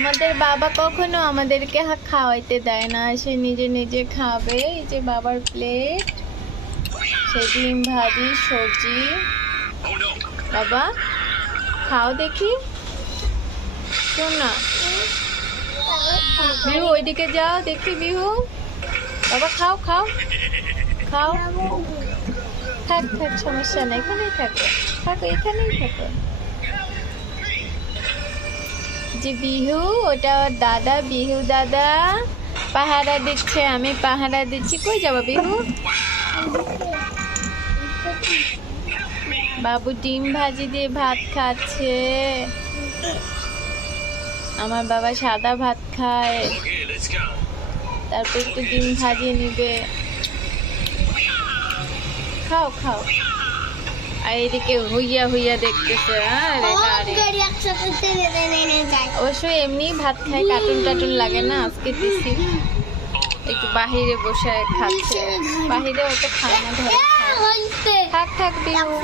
আমাদের বাবা কখনো আমাদেরকে খাওয়াইতে দেয় না, সে নিজে নিজে খাবে। এই যে বাবার প্লেট, সে ডিম ভাজি সবজি। বাবা খাও দেখি। শোন না বিহু, ওইদিকে যাও দেখি বিহু। বাবা খাও খাও খাও। থাক থাক, সমস্যা নেই, এখানেই থাকো, থাকো এখানেই থাকো। যে বিহু, ওটা ওর দাদা, বিহু দাদা পাহারা দিচ্ছে, আমি পাহারা দিচ্ছি। কই যাবো বিহু? বাবু ডিম ভাজি দিয়ে ভাত খাচ্ছে। আমার বাবা সাদা ভাত খায়, তারপর একটু ডিম ভাজিয়ে নিবে। খাও খাও। আর এদিকে হইয়া হইয়া দেখতেছে। অবশ্যই এমনি ভাত খায়, কার্টুন টাটুন লাগে না। আজকে দিছি একটু বাহিরে বসে খাচ্ছে, বাহিরে ওটা খায় না, ধরে থাক থাক বিহু।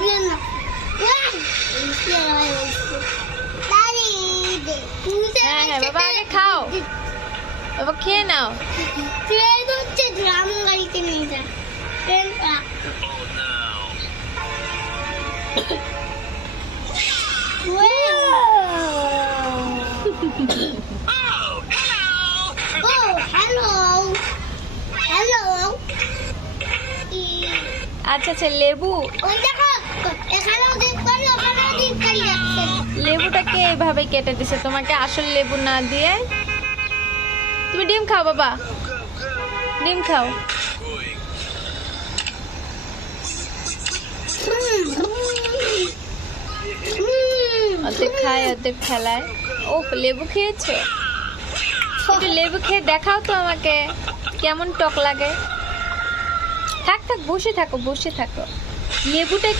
হ্যাঁ হ্যাঁ বাবা, আগে খাও বাবা, খেয়ে নাও। গাড়িতে নিয়ে যায় আচ্ছা আচ্ছা, লেবু, লেবুটাকে এইভাবে কেটে দিছে তোমাকে, আসল লেবু না দিয়ে। তুমি ডিম খাও বাবা, ডিম খাও। অর্ধেক খায় অর্ধেক ফেলায়। ও লেবু খেয়েছো? একটু লেবু খেয়ে দেখাও তো আমাকে কেমন টক লাগে। থাক থাক, বসে থাকো বসে থাকো। লেবুটা